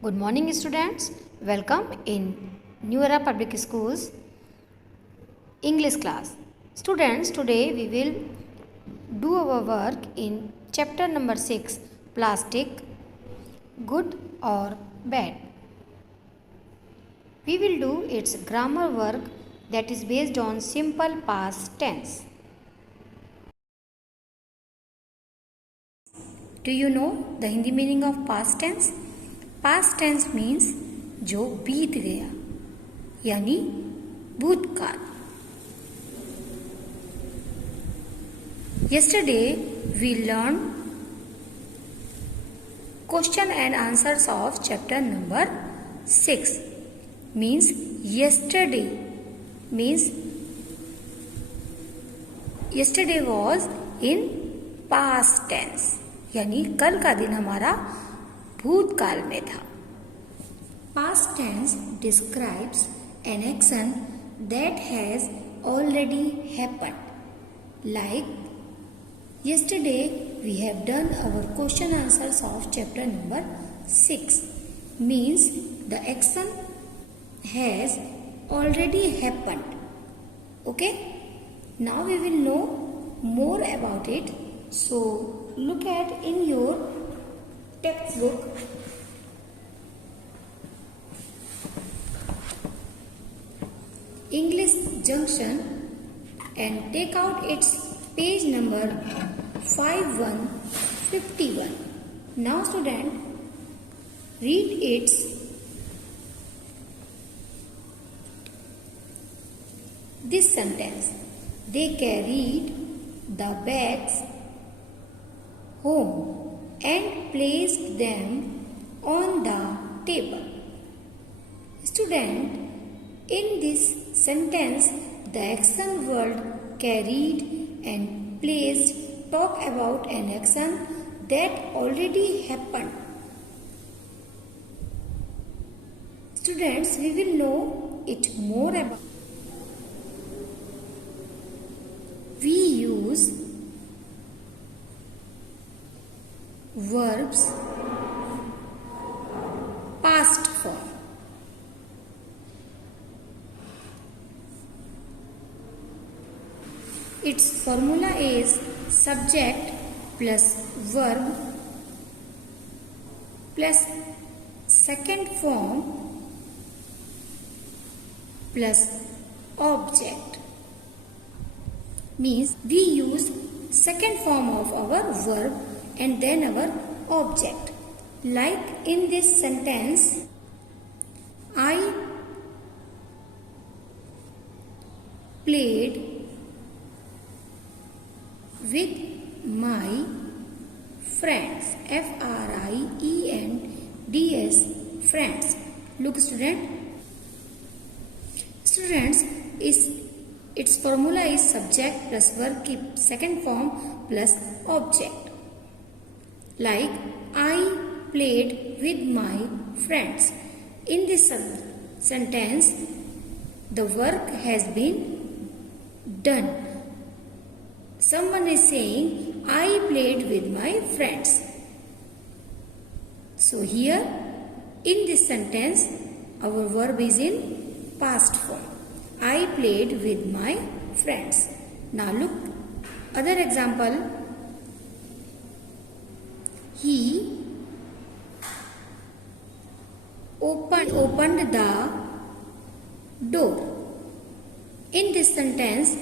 Good morning, students. Welcome in New Era Public Schools English class. Students, today we will do our work in chapter number 6, Plastic, Good or Bad. We will do its grammar work that is based on simple past tense. Do you know the Hindi meaning of past tense? Past tense means जो बीत गया यानी भूतकाल. Yesterday we learned question and answers of chapter number 6. Means yesterday was in past tense यानी कल का दिन हमारा भूतकाल में था. Past tense describes an action that has already happened. Like yesterday we have done our question answers of chapter number 6. Means the action has already happened. Okay? Now we will know more about it. So look at in your textbook. English Junction and take out its page number 5151. Now student, read its this sentence. They carried the bags home and placed them on the table. Student, in this sentence, the action word carried and placed talk about an action that already happened. Students, we will know it more about. We use verbs past form. Its formula is subject plus verb plus second form plus object. Means we use second form of our verb and then our object. Like in this sentence, I played with my friends. Friends, friends. Look student. Students, its formula is subject plus verb keep second form plus object. Like I played with my friends. In this sentence, the work has been done. Someone is saying, I played with my friends. So here, in this sentence, our verb is in past form. I played with my friends. Now look, other example. He opened the door. In this sentence,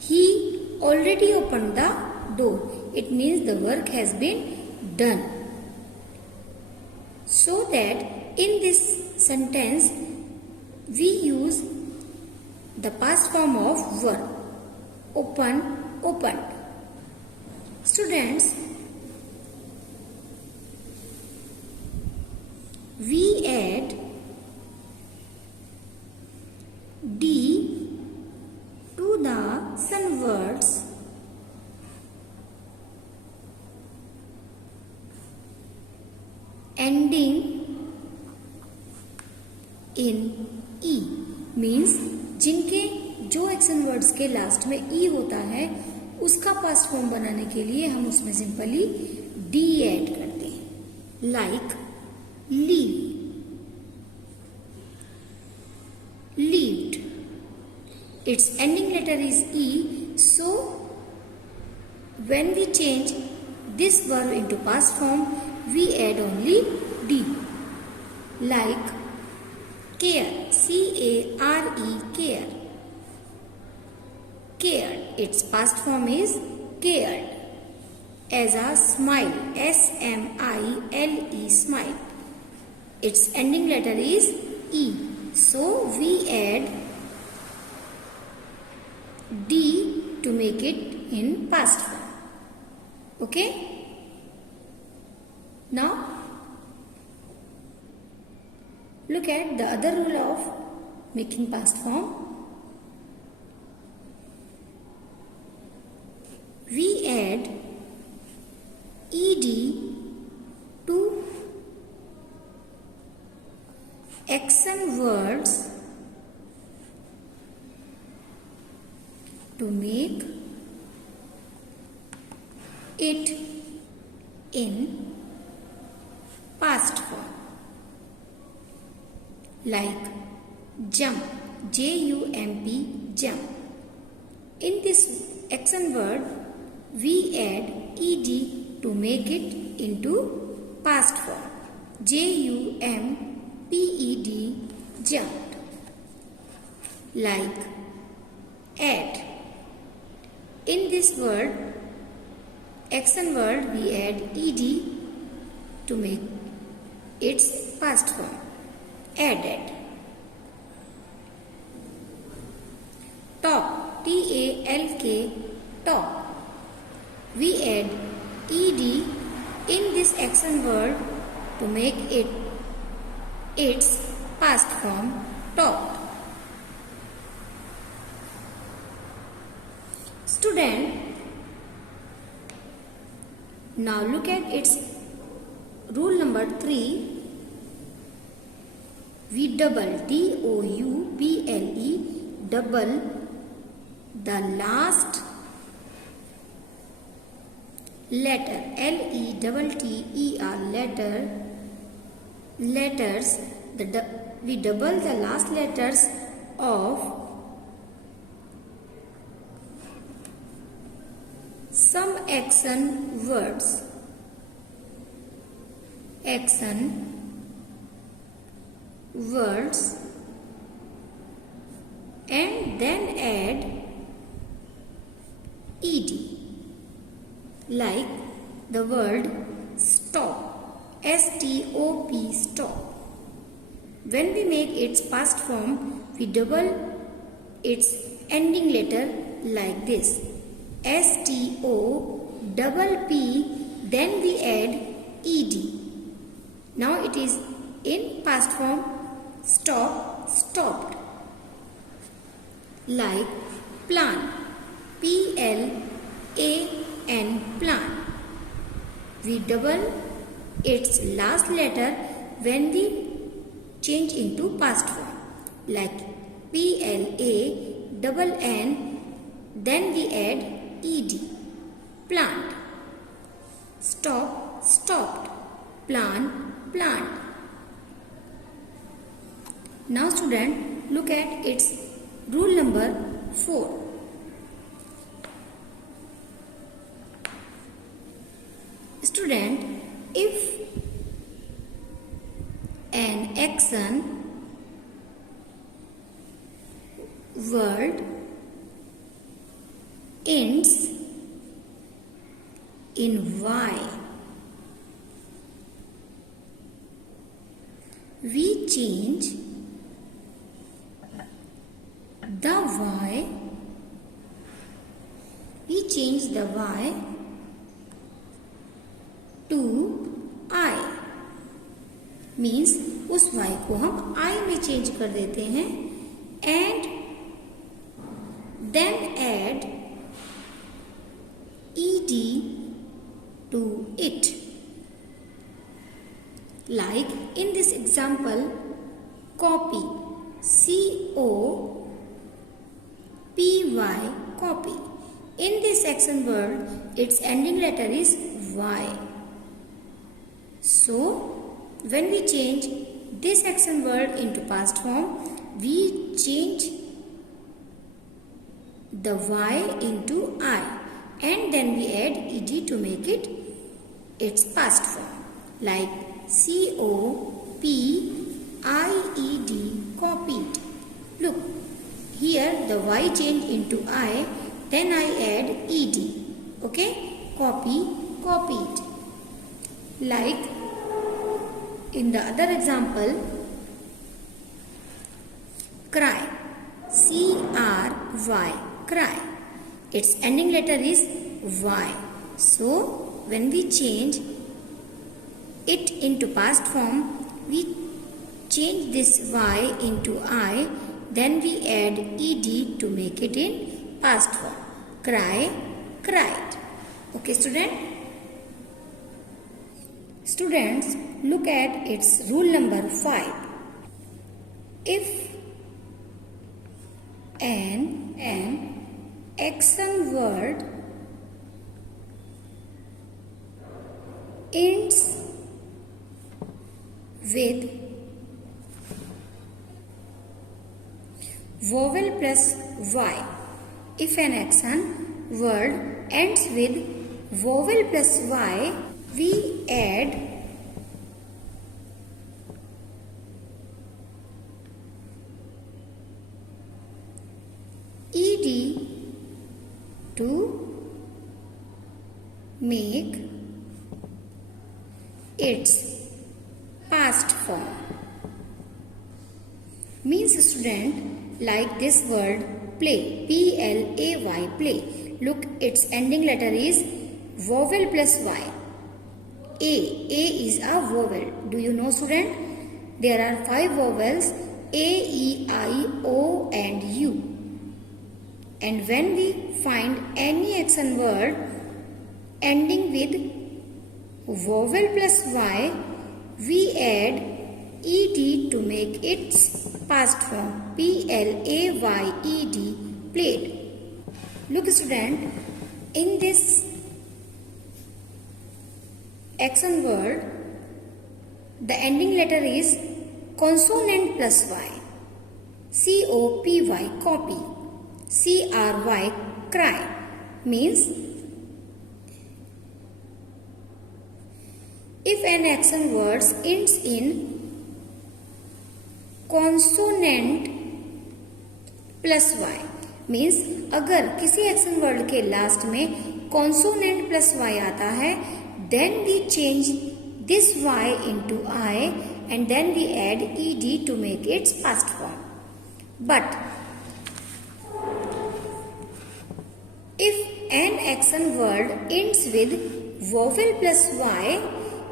he already opened the door. It means the work has been done. So that in this sentence, we use the past form of verb. Opened. Students, we add D to the some words ending in E. Means जिनके जो action words के last में ई होता है उसका past form बनाने के लिए हम उसमें सिंपली डी ऐड करते हैं. Like leave, lived. Its ending letter is E, so when we change this verb into past form, we add only D. Like care, C-A-R-E, care. Cared, its past form is cared. As a smile, S-M-I-L-E, smile. Its ending letter is E, so we add D to make it in past form. Okay? Now, look at the other rule of making past form. We add ed to action words to make it in past form. Like jump, J-U-M-P, jump. In this action word, we add ed to make it into past form. J-U-M-P-E-D, jumped. Like add. In this word, action word, we add ed to make its past form. Added. Talk, T-A-L-K, talk. We add ed in this action word to make it its past form, talked. Student, now look at its rule number 3. We double, D-O-U-B-L-E, double the last letter, L-E-T-T-E-R, letters, we double the last letters of some action words. Action words and then add ed. Like the word stop, S-T-O-P, stop. When we make its past form, we double its ending letter like this, S-T-O-P-P, then we add ed. Now it is in past form, stop, stopped. Like plan, P-L-A-N, plan. We double its last letter when we change into past form. Like P-L-A-N-N, then we add ed. Plant. Stop, stopped. Plan, plant. Now student, look at its rule number 4. Student, if an action word ends in Y, we change the Y to I, means उस Y को हम I में change कर देते हैं and then add ed to it. Like in this example, copy, C-O-P-Y, copy. In this action word, its ending letter is Y. So, when we change this action word into past form, we change the y into I, and then we add ed to make it its past form, like copied, copied. Look, here the y changed into I, then I add ed. Okay, copy, copied. Like in the other example, cry, cry, cry. Its ending letter is y. So when we change it into past form, we change this y into I, then we add ed to make it in past form. Cry, cried. Okay, Students, look at its rule number 5. If an action word ends with vowel plus y. If an action word ends with vowel plus y, we add ed to make its past form. Means, student, like this word play, play, play. Look, its ending letter is vowel plus y. A is a vowel. Do you know, student? There are 5 vowels: A, E, I, O and U. And when we find any action word ending with vowel plus y, we add ed to make its past form. Played, played. Look, student, in this action word, the ending letter is consonant plus y. Copy, copy. Cry, cry. Means, if an action word ends in consonant plus y, means अगर किसी action word के last में consonant plus y आता है, then we change this y into I and then we add ed to make its past form. But if an action word ends with vowel plus y,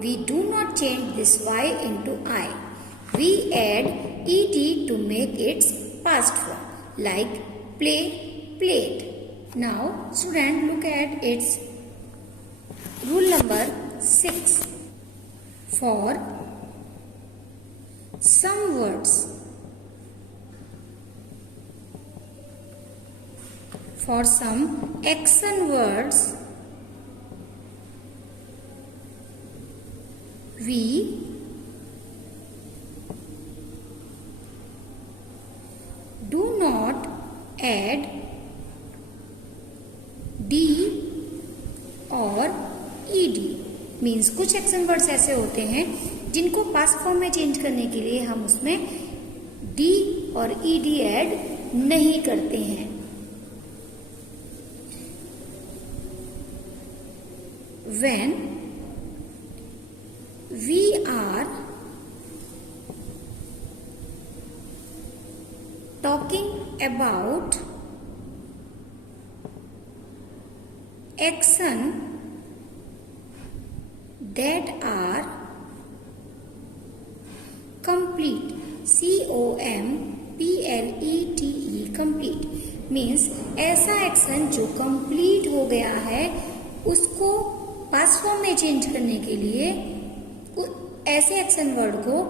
we do not change this y into I. We add ed to make its past form, like play, played. Now, student, look at its rule number 6. For some words, for some action words, we do not add d और ed. Means कुछ action words ऐसे होते हैं जिनको past form में change करने के लिए हम उसमें d और ed ऐड नहीं करते हैं. When we are talking about action that are complete, complete, complete means ऐसा एक्शन जो कंप्लीट हो गया है उसको पास्ट फॉर्म में चेंज करने के लिए, ऐसे एक्शन वर्ड को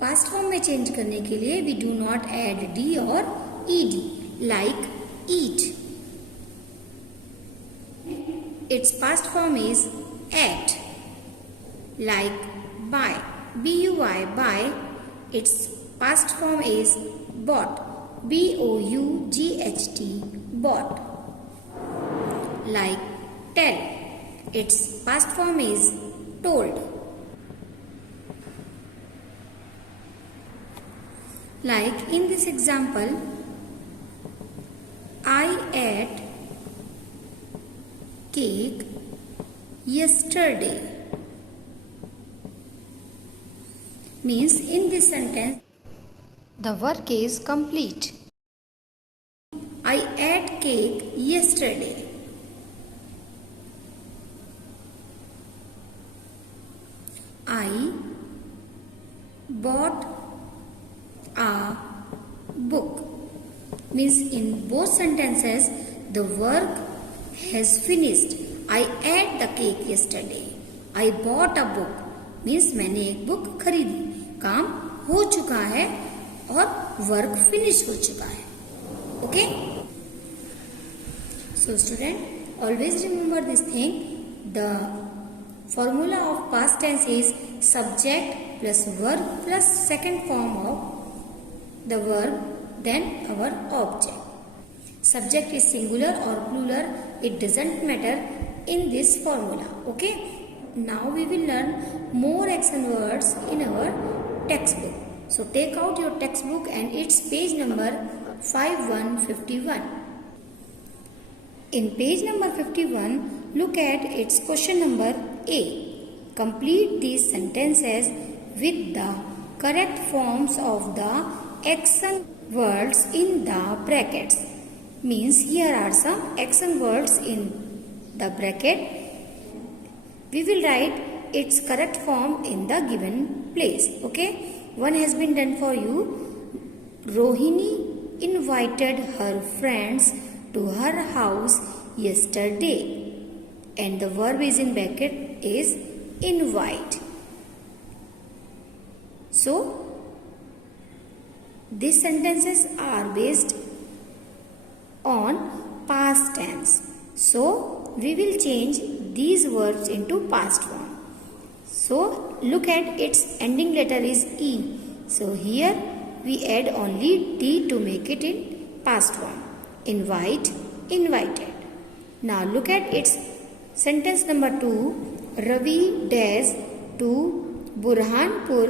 पास्ट फॉर्म में चेंज करने के लिए we do not add D और ed. Like eat, its past form is ate. Like buy, B-U-Y, buy. Its past form is bought. B-O-U-G-H-T, bought. Like tell. Its past form is told. Like in this example, I ate cake yesterday. Means in this sentence, the work is complete. I ate cake yesterday. I bought a book. Means in both sentences, the work has finished. I ate the cake yesterday. I bought a book. Means मैंने एक book खरीदी. काम हो चुका है और work finish हो चुका है. Okay. So student, always remember this thing. The formula of past tense is subject plus verb plus second form of the verb then our object. Subject is singular और plural, it doesn't matter in this formula. Okay. Now we will learn more action words in our textbook. So take out your textbook and its page number 5151. In page number 51, look at its question number A. Complete these sentences with the correct forms of the action words in the brackets. Means here are some action words in the bracket. We will write its correct form in the given place. Okay. One has been done for you. Rohini invited her friends to her house yesterday. And the verb is in bracket is invite. So, these sentences are based on past tense. So, we will change these verbs into past form. So, look at its ending letter is E. So, here we add only D to make it in past form. Invite, invited. Now, look at its sentence number 2. Ravi dash to Burhanpur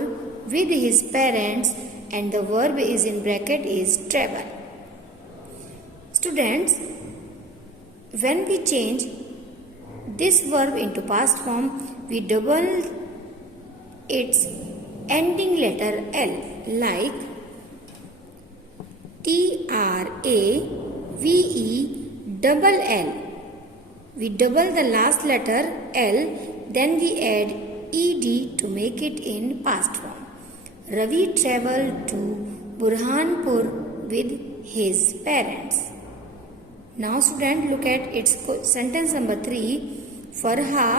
with his parents and the verb is in bracket is travel. Students, when we change this verb into past form, we double its ending letter L, like TRAVE. We double the last letter L, then we add ED to make it in past form. Ravi traveled to Burhanpur with his parents. Now student, look at its sentence number 3. Farha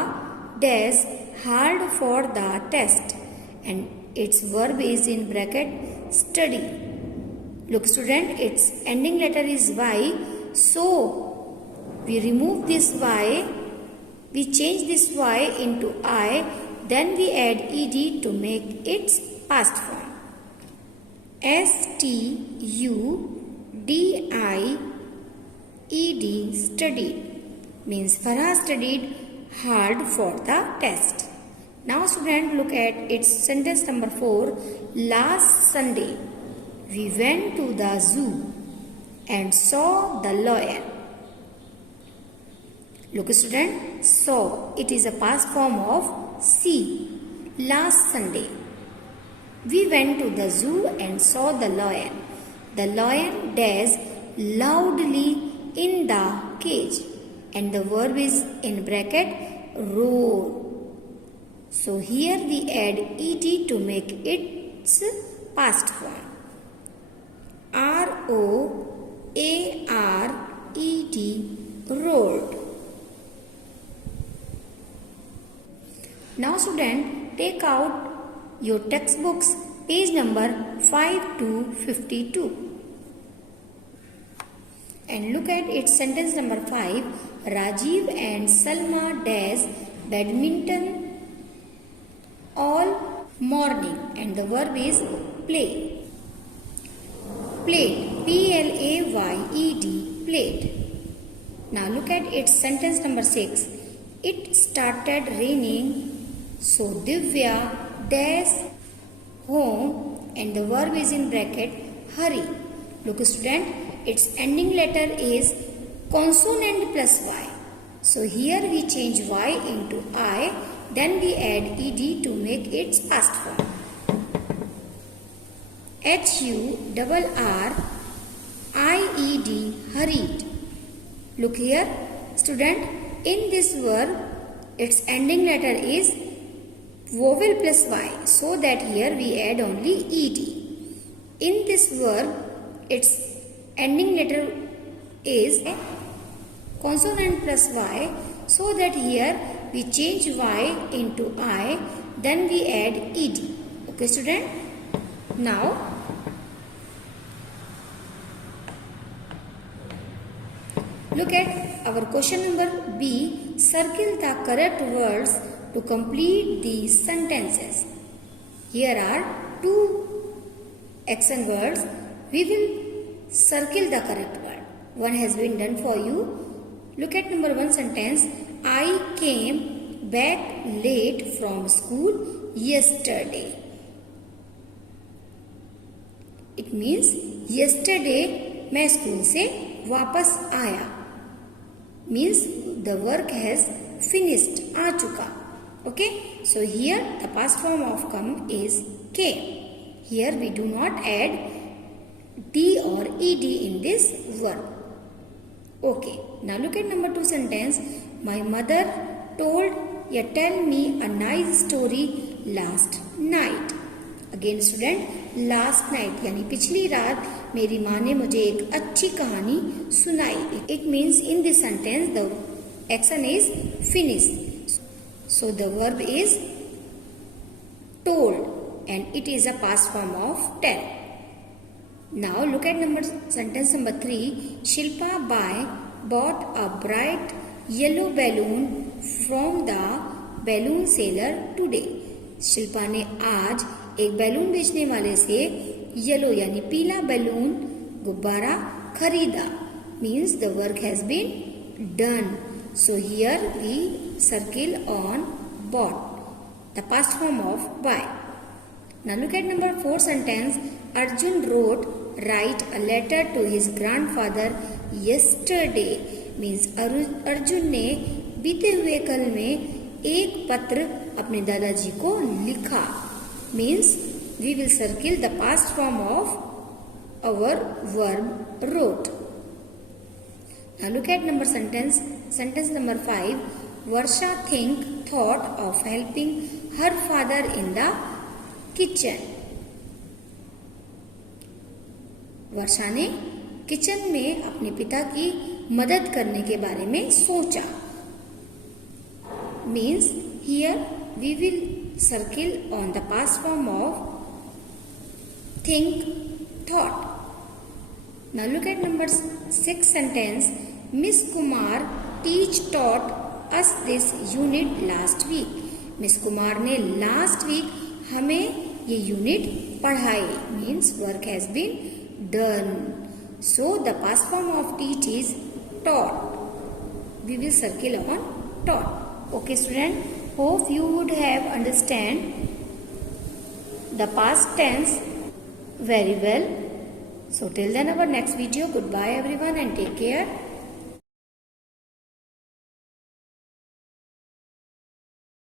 dash hard for the test and its verb is in bracket study. Look student, its ending letter is Y. So, we remove this Y, we change this Y into I, then we add ED to make its past form. STUDIED, studied, means Farha studied hard for the test. Now student, look at its sentence number 4. Last Sunday, we went to the zoo and saw the lion. Look student, saw, it is a past form of see. Last Sunday, we went to the zoo and saw the lion. The lion dash loudly in the cage and the verb is in bracket roar. So here we add ED to make its past form. ROARED, roared. Now student, take out your textbooks page number 5 to 52 and look at its sentence number 5. Rajiv and Salma dash badminton all morning, and the verb is play. Played, P-L-A-Y-E-D, played. Now look at its sentence number 6. It started raining, so Divya dash home, and the verb is in bracket hurry. Look student, its ending letter is consonant plus Y. So here we change Y into I, then we add ed to make its past form. H-U-R-R-I-E-D, hurried. Look here student, in this verb its ending letter is vowel plus Y, so that here we add only ed. In this verb its ending letter is consonant plus Y, so that here we change Y into I, then we add ed. Okay student. Now look at our question number B. Circle the correct words to complete these sentences. Here are two action words. We will circle the correct word. One has been done for you. Look at number 1 sentence. I came back late from school yesterday. It means yesterday मैं school से वापस आया. Means the work has finished, आ चुका. Okay, so here the past form of come is came. Here we do not add d or ed in this verb. Okay, now look at number 2 sentence. My mother tell me a nice story last night. Again student, last night यानी पिछली रात मेरी माँ ने मुझे एक अच्छी कहानी सुनाई. It means in this sentence the action is finished. So the verb is told and it is a past form of tell. Now look at sentence number 3. Shilpa bought a bright yellow balloon from the balloon seller today. Shilpa ने आज एक balloon बेचने वाले से yellow यानी पीला balloon गुब्बारा खरीदा. Means the work has been done. So here we circle on bought, the past form of buy. Now look at number 4 sentence. Arjun write a letter to his grandfather yesterday. Means Arjun ने बीते हुए कल में एक पत्र अपने दादाजी को लिखा. Means we will circle the past form of our verb wrote. Now look at sentence number 5. Varsha thought of helping her father in the kitchen. वर्षा ने किचन में अपने पिता की मदद करने के बारे में सोचा. Means here we will circle on the past form of think, thought. Now look at number 6 sentence. Miss Kumar taught us this unit last week. Miss Kumar ने last week हमें ये unit पढ़ाई. Means work has been done. So the past form of teach is taught. We will circle on taught. Okay student, hope you would have understand the past tense very well. So till then our next video. Goodbye everyone and take care.